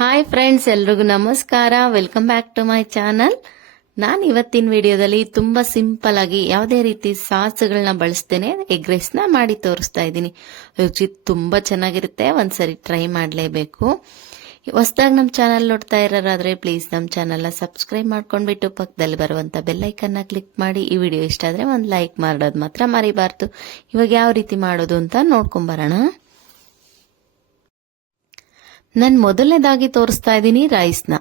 Hi friends, ಎಲ್ರಿಗೂ ನಮಸ್ಕಾರ. Welcome back to my channel. ನಾನು ಇವತ್ತಿನ ವಿಡಿಯೋದಲ್ಲಿ ತುಂಬಾ ಸಿಂಪಲ್ ಆಗಿ ಯಾವುದೇ ರೀತಿ ಸಾಸ್ಗಳನ್ನ ಬಳಸ್ತೇನೆ ಎಗ್ ರೈಸ್ ನ ಮಾಡಿ ತೋರಿಸ್ತಾ ಇದ್ದೀನಿ. ರುಚಿ ತುಂಬಾ ಚೆನ್ನಾಗಿರುತ್ತೆ, ಒಂದ್ಸರಿ ಟ್ರೈ ಮಾಡಲೇಬೇಕು. ಹೊಸದಾಗಿ ನಮ್ಮ ಚಾನಲ್ ನೋಡ್ತಾ ಇರೋರಾದ್ರೆ ಪ್ಲೀಸ್ ನಮ್ಮ ಚಾನಲ್ ಸಬ್ಸ್ಕ್ರೈಬ್ ಮಾಡ್ಕೊಂಡ್ಬಿಟ್ಟು ಪಕ್ಕದಲ್ಲಿ ಬರುವಂತ ಬೆಲ್ ಐಕನ್ ನ ಕ್ಲಿಕ್ ಮಾಡಿ. ಈ ವಿಡಿಯೋ ಇಷ್ಟ ಆದ್ರೆ ಒಂದು ಲೈಕ್ ಮಾಡೋದು ಮಾತ್ರ ಮರಿಬಾರ್ದು. ಇವಾಗ ಯಾವ ರೀತಿ ಮಾಡೋದು ಅಂತ ನೋಡ್ಕೊಂಬರೋಣ. ನಾನು ಮೊದಲನೇದಾಗಿ ತೋರಿಸ್ತಾ ಇದ್ದೀನಿ ರೈಸ್ನ.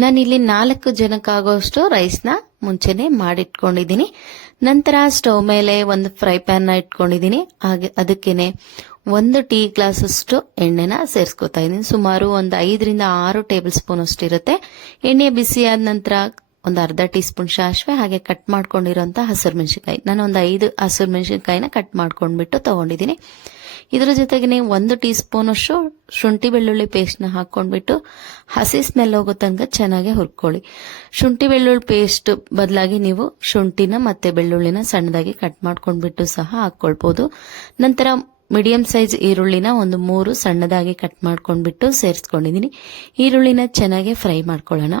ನಾನಿಲ್ಲಿ 4 ಜನಕ್ಕಾಗೋಷ್ಟು ರೈಸ್ನ ಮುಂಚೆನೆ ಮಾಡಿಟ್ಕೊಂಡಿದ್ದೀನಿ. ನಂತರ ಸ್ಟವ್ ಮೇಲೆ ಒಂದು ಫ್ರೈ ಪ್ಯಾನ್ ನ ಇಟ್ಕೊಂಡಿದ್ದೀನಿ. ಹಾಗೆ ಅದಕ್ಕೇನೆ 1 ಟೀ ಗ್ಲಾಸ್ ಅಷ್ಟು ಎಣ್ಣೆನ ಸೇರಿಸ್ಕೊತಾ ಇದ್ದೀನಿ. ಸುಮಾರು ಒಂದು 5 ರಿಂದ 6 ಟೇಬಲ್ ಸ್ಪೂನ್ ಅಷ್ಟು ಇರುತ್ತೆ. ಎಣ್ಣೆ ಬಿಸಿ ಆದ ನಂತರ ಒಂದು ಅರ್ಧ ಟೀ ಸ್ಪೂನ್ ಸಾಸಿವೆ, ಹಾಗೆ ಕಟ್ ಮಾಡ್ಕೊಂಡಿರೋಂತ ಹಸಿರು ಮೆಣಸಿನಕಾಯಿ. ನಾನು ಒಂದು 5 ಹಸಿರು ಮೆಣಸಿನಕಾಯಿನ ಕಟ್ ಮಾಡ್ಕೊಂಡ್ಬಿಟ್ಟು ತಗೊಂಡಿದ್ದೀನಿ. ಇದರ ಜೊತೆಗೆ 1 ಟೀ ಸ್ಪೂನ್ ಅಷ್ಟು ಶುಂಠಿ ಬೆಳ್ಳುಳ್ಳಿ ಪೇಸ್ಟ್ ನ ಹಾಕೊಂಡ್ಬಿಟ್ಟು ಹಸಿ ಸ್ಮೆಲ್ ಹೋಗೋ ತನಕ ಚೆನ್ನಾಗಿ ಹುರ್ಕೊಳ್ಳಿ. ಶುಂಠಿ ಬೆಳ್ಳುಳ್ಳಿ ಪೇಸ್ಟ್ ಬದಲಾಗಿ ನೀವು ಶುಂಠಿನ ಮತ್ತೆ ಬೆಳ್ಳುಳ್ಳಿನ ಸಣ್ಣದಾಗಿ ಕಟ್ ಮಾಡ್ಕೊಂಡ್ಬಿಟ್ಟು ಸಹ ಹಾಕೊಳ್ಬಹುದು. ನಂತರ ಮೀಡಿಯಂ ಸೈಜ್ ಈರುಳ್ಳಿನ ಒಂದು 3 ಸಣ್ಣದಾಗಿ ಕಟ್ ಮಾಡ್ಕೊಂಡ್ಬಿಟ್ಟು ಸೇರಿಸ್ಕೊಂಡಿದ್ದೀನಿ. ಈರುಳ್ಳಿನ ಚೆನ್ನಾಗಿ ಫ್ರೈ ಮಾಡ್ಕೊಳ್ಳೋಣ.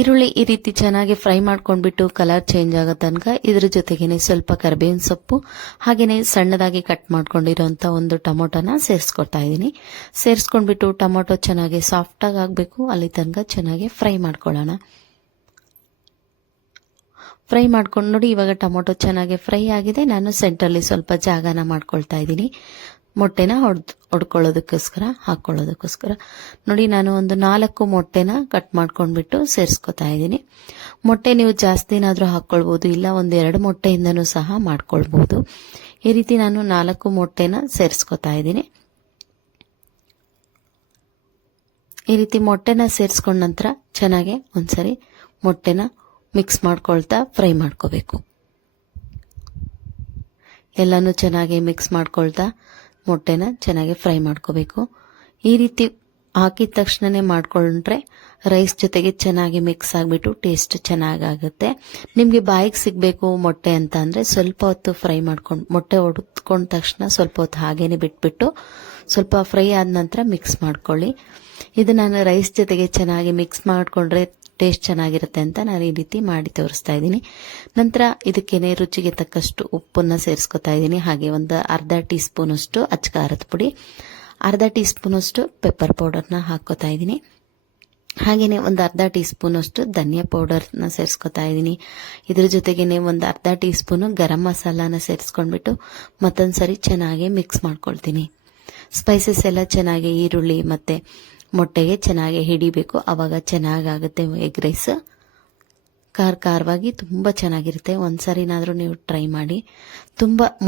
ಈರುಳ್ಳಿ ಈ ರೀತಿ ಚೆನ್ನಾಗಿ ಫ್ರೈ ಮಾಡ್ಕೊಂಡ್ಬಿಟ್ಟು ಕಲರ್ ಚೇಂಜ್ ಆಗೋ ತನಕ ಇದ್ರ ಜೊತೆಗೇನೆ ಸ್ವಲ್ಪ ಕರಿಬೇವಿನ ಸೊಪ್ಪು, ಹಾಗೇನೆ ಸಣ್ಣದಾಗಿ ಕಟ್ ಮಾಡ್ಕೊಂಡಿರೋಂತ ಒಂದು ಟೊಮೊಟೊನ ಸೇರಿಸ್ಕೊಡ್ತಾ ಇದ್ದೀನಿ. ಸೇರಿಸ್ಕೊಂಡ್ಬಿಟ್ಟು ಟೊಮೊಟೊ ಚೆನ್ನಾಗಿ ಸಾಫ್ಟ್ ಆಗಿ ಆಗ್ಬೇಕು, ಅಲ್ಲಿ ತನಕ ಚೆನ್ನಾಗಿ ಫ್ರೈ ಮಾಡ್ಕೊಳ್ಳೋಣ. ಫ್ರೈ ಮಾಡ್ಕೊಂಡು ನೋಡಿ, ಇವಾಗ ಟೊಮೊಟೊ ಚೆನ್ನಾಗಿ ಫ್ರೈ ಆಗಿದೆ. ನಾನು ಸೆಂಟ್ರಲ್ಲಿ ಸ್ವಲ್ಪ ಜಾಗನ ಮಾಡ್ಕೊಳ್ತಾ ಇದ್ದೀನಿ ಮೊಟ್ಟೆನ ಹೊಡ್ಕೊಳ್ಳೋದಕ್ಕೋಸ್ಕರ ಹಾಕೊಳ್ಳೋದಕ್ಕೋಸ್ಕರ. ನೋಡಿ, ನಾನು ಒಂದು 4 ಮೊಟ್ಟೆನ ಕಟ್ ಮಾಡ್ಕೊಂಡ್ಬಿಟ್ಟು ಸೇರಿಸ್ಕೊತಾ ಇದ್ದೀನಿ. ಮೊಟ್ಟೆ ನೀವು ಜಾಸ್ತಿನಾದ್ರೂ ಹಾಕೊಳ್ಬಹುದು, ಇಲ್ಲ ಒಂದು 2 ಮೊಟ್ಟೆಯಿಂದನೂ ಸಹ ಮಾಡ್ಕೊಳ್ಬಹುದು. ಈ ರೀತಿ ನಾನು 4 ಮೊಟ್ಟೆನ ಸೇರಿಸ್ಕೊತಾ ಇದ್ದೀನಿ. ಈ ರೀತಿ ಮೊಟ್ಟೆನ ಸೇರಿಸ್ಕೊಂಡ ನಂತರ ಚೆನ್ನಾಗಿ ಒಂದ್ಸರಿ ಮೊಟ್ಟೆನ ಮಿಕ್ಸ್ ಮಾಡ್ಕೊಳ್ತಾ ಫ್ರೈ ಮಾಡ್ಕೋಬೇಕು. ಎಲ್ಲಾನು ಚೆನ್ನಾಗಿ ಮಿಕ್ಸ್ ಮಾಡ್ಕೊಳ್ತಾ ಮೊಟ್ಟೆನ ಚೆನ್ನಾಗಿ ಫ್ರೈ ಮಾಡ್ಕೋಬೇಕು. ಈ ರೀತಿ ಹಾಕಿದ ತಕ್ಷಣನೇ ಮಾಡ್ಕೊಂಡ್ರೆ ರೈಸ್ ಜೊತೆಗೆ ಚೆನ್ನಾಗಿ ಮಿಕ್ಸ್ ಆಗಿಬಿಟ್ಟು ಟೇಸ್ಟ್ ಚೆನ್ನಾಗಾಗುತ್ತೆ. ನಿಮ್ಗೆ ಬಾಯಿಗೆ ಸಿಗ್ಬೇಕು ಮೊಟ್ಟೆ ಅಂತ ಅಂದ್ರೆ ಸ್ವಲ್ಪ ಹೊತ್ತು ಫ್ರೈ ಮಾಡ್ಕೊಂಡು, ಮೊಟ್ಟೆ ಹೊಡೆದ್ಕೊಂಡ ತಕ್ಷಣ ಸ್ವಲ್ಪ ಹೊತ್ತು ಹಾಗೇನೆ ಬಿಟ್ಬಿಟ್ಟು ಸ್ವಲ್ಪ ಫ್ರೈ ಆದ ನಂತರ ಮಿಕ್ಸ್ ಮಾಡ್ಕೊಳ್ಳಿ. ಇದು ನಾನು ರೈಸ್ ಜೊತೆಗೆ ಚೆನ್ನಾಗಿ ಮಿಕ್ಸ್ ಮಾಡ್ಕೊಂಡ್ರೆ ಟೇಸ್ಟ್ ಚೆನ್ನಾಗಿರುತ್ತೆ ಅಂತ ನಾನು ಈ ರೀತಿ ಮಾಡಿ ತೋರಿಸ್ತಾ ಇದ್ದೀನಿ. ನಂತರ ಇದಕ್ಕೇನೆ ರುಚಿಗೆ ತಕ್ಕಷ್ಟು ಉಪ್ಪನ್ನ ಸೇರಿಸ್ಕೊತಾ ಇದ್ದೀನಿ. ಹಾಗೆ ಒಂದು ಅರ್ಧ ಟೀ ಸ್ಪೂನ್ ಅಷ್ಟು ಅಚ್ಚ ಖಾರದ ಪುಡಿ, ಅರ್ಧ ಟೀ ಸ್ಪೂನ್ ಅಷ್ಟು ಪೆಪ್ಪರ್ ಪೌಡರ್ನ ಹಾಕೋತಾ ಇದ್ದೀನಿ. ಹಾಗೇನೆ ಒಂದು ಅರ್ಧ ಟೀ ಸ್ಪೂನ್ ಅಷ್ಟು ಧನಿಯಾ ಪೌಡರ್ನ ಸೇರಿಸ್ಕೊತಾ ಇದ್ದೀನಿ. ಇದ್ರ ಜೊತೆಗೇನೆ ಒಂದು ಅರ್ಧ ಟೀ ಸ್ಪೂನ್ ಗರಂ ಮಸಾಲಾನ ಸೇರಿಸ್ಕೊಂಡ್ಬಿಟ್ಟು ಮತ್ತೊಂದ್ಸರಿ ಚೆನ್ನಾಗಿ ಮಿಕ್ಸ್ ಮಾಡ್ಕೊಳ್ತೀನಿ. ಸ್ಪೈಸಸ್ ಎಲ್ಲ ಚೆನ್ನಾಗಿ ಈರುಳ್ಳಿ ಮತ್ತೆ ಮೊಟ್ಟೆಗೆ ಚೆನ್ನಾಗಿ ಹಿಡಿಬೇಕು, ಅವಾಗ ಚೆನ್ನಾಗಾಗುತ್ತೆ ಎಗ್ ರೈಸ್. ಖಾರವಾಗಿ ತುಂಬಾ ಚೆನ್ನಾಗಿರುತ್ತೆ. ಒಂದ್ಸರಿನಾದ್ರೂ ನೀವು ಟ್ರೈ ಮಾಡಿ.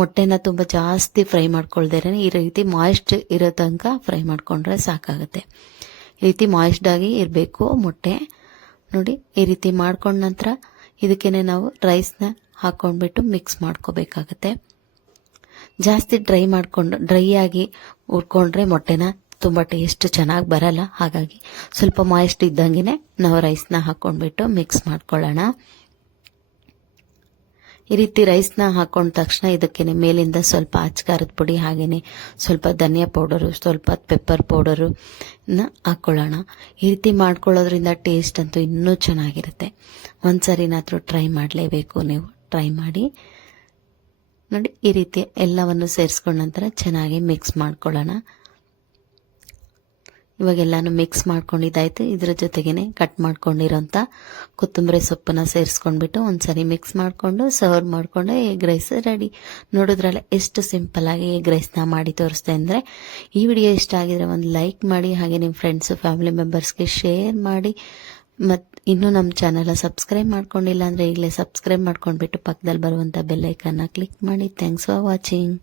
ಮೊಟ್ಟೆನ ತುಂಬಾ ಜಾಸ್ತಿ ಫ್ರೈ ಮಾಡ್ಕೊಳ್ದೇನೆ ಈ ರೀತಿ ಮಾಯಿಸ್ಟ್ ಇರೋ ತನಕ ಫ್ರೈ ಮಾಡ್ಕೊಂಡ್ರೆ ಸಾಕಾಗುತ್ತೆ. ಈ ರೀತಿ ಮಾಯಿಸ್ಟ್ ಆಗಿ ಇರಬೇಕು ಮೊಟ್ಟೆ. ನೋಡಿ, ಈ ರೀತಿ ಮಾಡ್ಕೊಂಡ ನಂತರ ಇದಕ್ಕೇನೆ ನಾವು ರೈಸ್ನ ಹಾಕೊಂಡ್ಬಿಟ್ಟು ಮಿಕ್ಸ್ ಮಾಡ್ಕೋಬೇಕಾಗತ್ತೆ. ಜಾಸ್ತಿ ಡ್ರೈ ಆಗಿ ಹುರ್ಕೊಂಡ್ರೆ ಮೊಟ್ಟೆನ ತುಂಬಾ ಟೇಸ್ಟ್ ಚೆನ್ನಾಗಿ ಬರಲ್ಲ. ಹಾಗಾಗಿ ಸ್ವಲ್ಪ ಮಾಯಿಸ್ಟ್ ಇದ್ದಂಗೆನೆ ನಾವು ರೈಸ್ನ ಹಾಕೊಂಡ್ಬಿಟ್ಟು ಮಿಕ್ಸ್ ಮಾಡ್ಕೊಳ್ಳೋಣ. ಈ ರೀತಿ ರೈಸ್ನ ಹಾಕೊಂಡ ತಕ್ಷಣ ಇದಕ್ಕೇನೆ ಮೇಲಿಂದ ಸ್ವಲ್ಪ ಅಚ್ಚ ಖಾರದ ಪುಡಿ, ಹಾಗೇನೆ ಸ್ವಲ್ಪ ಧನಿಯಾ ಪೌಡರು, ಸ್ವಲ್ಪ ಪೆಪ್ಪರ್ ಪೌಡರು ಹಾಕೊಳ್ಳೋಣ. ಈ ರೀತಿ ಮಾಡ್ಕೊಳ್ಳೋದ್ರಿಂದ ಟೇಸ್ಟ್ ಅಂತೂ ಇನ್ನೂ ಚೆನ್ನಾಗಿರುತ್ತೆ. ಒಂದ್ಸರಿನಾದ್ರೂ ಟ್ರೈ ಮಾಡಲೇಬೇಕು, ನೀವು ಟ್ರೈ ಮಾಡಿ ನೋಡಿ. ಈ ರೀತಿ ಎಲ್ಲವನ್ನು ಸೇರಿಸ್ಕೊಂಡ ನಂತರ ಚೆನ್ನಾಗಿ ಮಿಕ್ಸ್ ಮಾಡ್ಕೊಳ್ಳೋಣ. ಇವಾಗೆಲ್ಲಾನು ಮಿಕ್ಸ್ ಮಾಡ್ಕೊಂಡಿದ್ದಾಯ್ತು. ಇದ್ರ ಜೊತೆಗೇನೆ ಕಟ್ ಮಾಡ್ಕೊಂಡಿರೋಂತ ಕೊತ್ತಂಬರಿ ಸೊಪ್ಪನ್ನ ಸೇರಿಸ್ಕೊಂಡ್ಬಿಟ್ಟು ಒಂದ್ಸರಿ ಮಿಕ್ಸ್ ಮಾಡ್ಕೊಂಡು ಸರ್ವ್ ಮಾಡ್ಕೊಂಡೆ ಎಗ್ ರೈಸ್ ರೆಡಿ. ನೋಡಿದ್ರಲ್ಲ ಎಷ್ಟು ಸಿಂಪಲ್ ಆಗಿ ಎಗ್ ರೈಸ್ ನ ಮಾಡಿ ತೋರಿಸ್ತೆ ಅಂದ್ರೆ. ಈ ವಿಡಿಯೋ ಇಷ್ಟ ಆಗಿದ್ರೆ ಒಂದು ಲೈಕ್ ಮಾಡಿ, ಹಾಗೆ ನಿಮ್ಮ ಫ್ರೆಂಡ್ಸ್ ಫ್ಯಾಮಿಲಿ ಮೆಂಬರ್ಸ್ಗೆ ಶೇರ್ ಮಾಡಿ. ಇನ್ನೂ ನಮ್ಮ ಚಾನಲ್ ಸಬ್ಸ್ಕ್ರೈಬ್ ಮಾಡ್ಕೊಂಡಿಲ್ಲ ಅಂದ್ರೆ ಈಗಲೇ ಸಬ್ಸ್ಕ್ರೈಬ್ ಮಾಡ್ಕೊಂಡ್ಬಿಟ್ಟು ಪಕ್ಕದಲ್ಲಿ ಬರುವಂತ ಬೆಲ್ ಐಕನ್ ನ ಕ್ಲಿಕ್ ಮಾಡಿ. Thanks for watching.